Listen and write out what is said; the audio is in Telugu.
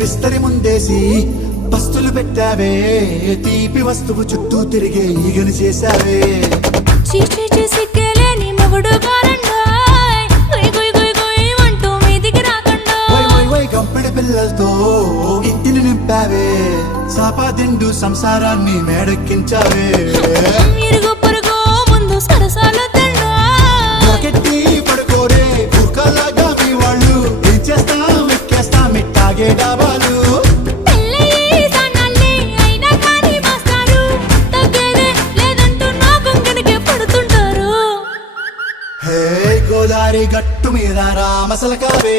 విస్తరి ముందేసి పస్తులు పెట్టావే తీపి వస్తువు చుట్టూ తిరిగే ఈగలు చేశావే చీచీ చేసి కేలేని మొగుడు కారండాయ్ గుయ్ గుయ్ గుయ్ గుయ్ అంటూ మీదికి రాకండాయ్ గంపెడి పిల్లలతో ఇంటిని నింపావే సాపాదిండు సంసారాన్ని మేడెక్కించావే ఇరుగు పొరుగు ముందు సరసాలు కెట్టి పడుకోరే కుక్కలాగా మీ వాళ్ళు ఏం చేస్తాం ఎక్కేస్తాం ఇట్టాగే డాబాలు హే గోదారి గట్టు మీద రామసలకావే